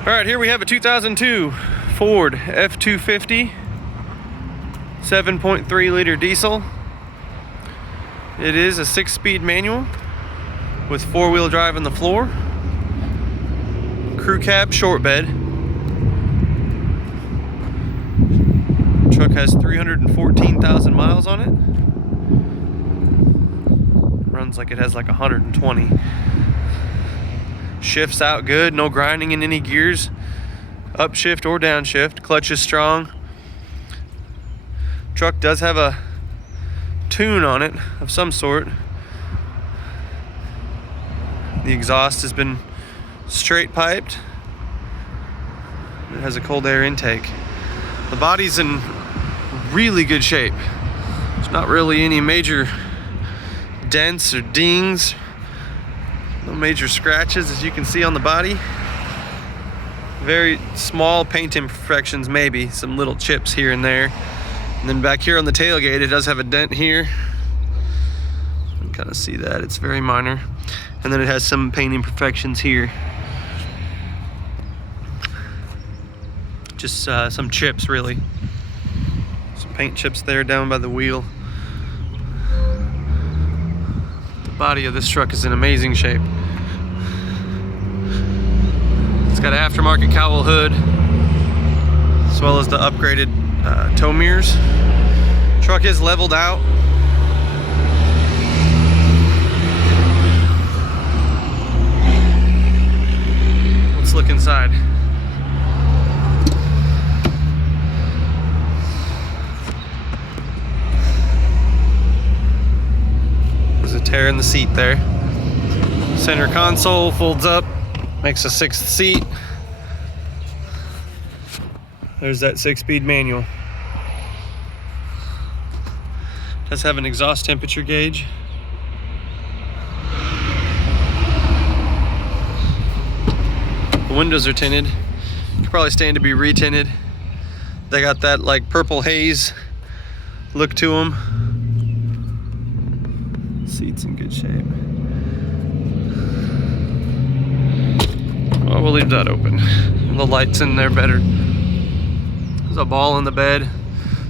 All right, here we have a 2002 Ford F-250 7.3 liter diesel. It is a 6-speed manual with 4-wheel drive on the floor. Crew cab short bed. Truck has 314,000 miles on it. Runs like it has like 120. Shifts out good, no grinding in any gears. Upshift or downshift. Clutch is strong. Truck does have a tune on it of some sort. The exhaust has been straight piped. It has a cold air intake. The body's in really good shape. There's not really any major dents or dings. No major scratches, as you can see on the body. Very small paint imperfections, maybe some little chips here and there. And then back here on the tailgate, it does have a dent here. You can kind of see that, it's very minor. And then it has some paint imperfections here. Just some chips, really. Some paint chips there down by the wheel. The body of this truck is in amazing shape. It's got an aftermarket cowl hood, as well as the upgraded tow mirrors. Truck is leveled out. Let's look inside. There's a tear in the seat there. Center console folds up, makes a 6th seat. There's that 6-speed manual. Does have an exhaust temperature gauge. The windows are tinted. Could probably stand to be re-tinted. They got that like purple haze look to them. Seat's in good shape. Well, we'll leave that open. The light's in there better. There's a ball in the bed.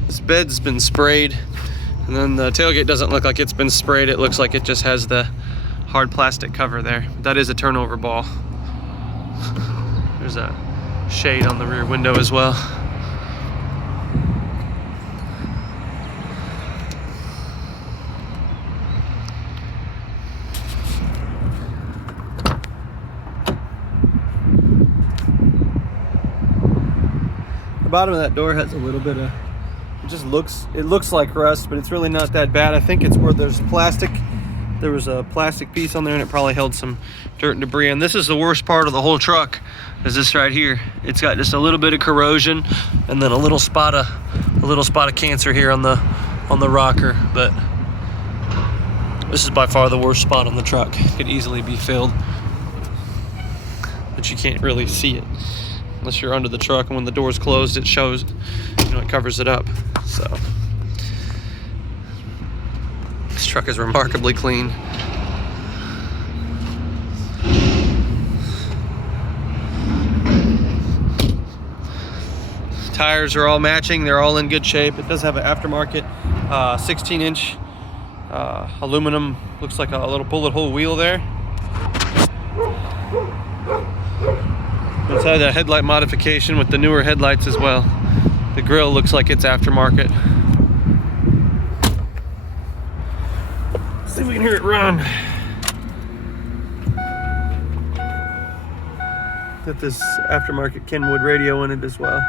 This bed's been sprayed, and then the tailgate doesn't look like it's been sprayed. It looks like it just has the hard plastic cover there. That is a turnover ball. There's a shade on the rear window as well. The bottom of that door has a little bit of, it looks like rust, but it's really not that bad. I think it's where there's plastic. There was a plastic piece on there and it probably held some dirt and debris. And this is the worst part of the whole truck, is this right here. It's got just a little bit of corrosion and then a little spot of cancer here on the rocker. But this is by far the worst spot on the truck. It could easily be filled, but you can't really see it unless you're under the truck, and when the door's closed, it shows, it covers it up. So this truck is remarkably clean. Tires are all matching, they're all in good shape. It does have an aftermarket 16-inch aluminum, looks like a little bullet hole wheel there. It's had a headlight modification with the newer headlights as well. The grille looks like it's aftermarket. Let's see if we can hear it run. Got this aftermarket Kenwood radio in it as well.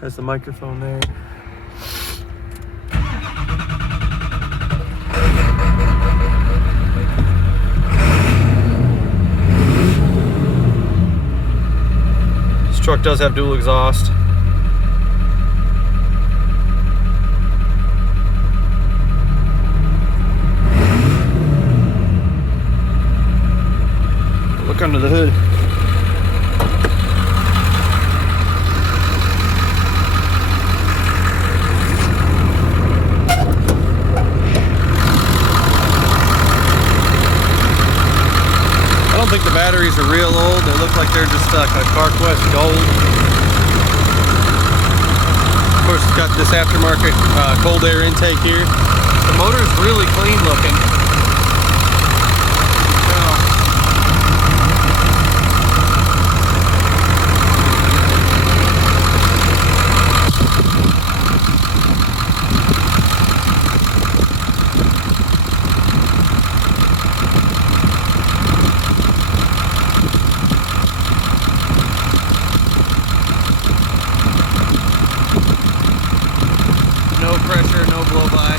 Has the microphone there. This truck does have dual exhaust. Look under the hood. I don't think the battery batteries are real old. They look like they're just a CarQuest Gold. Of course, it's got this aftermarket cold air intake here. The motor's really clean looking. No pressure, no blow by.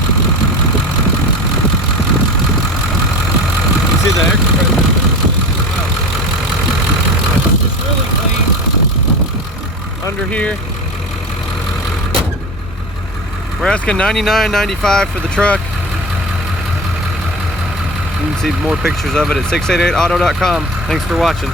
You can see the extra pressure. It's really clean under here. We're asking $99.95 for the truck. You can see more pictures of it at 688auto.com. Thanks for watching.